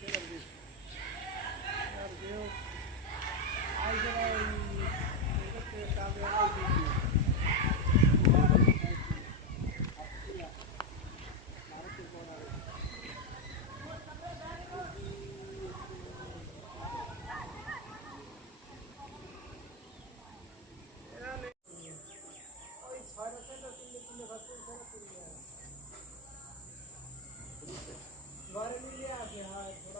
Gracias. Hallelujah.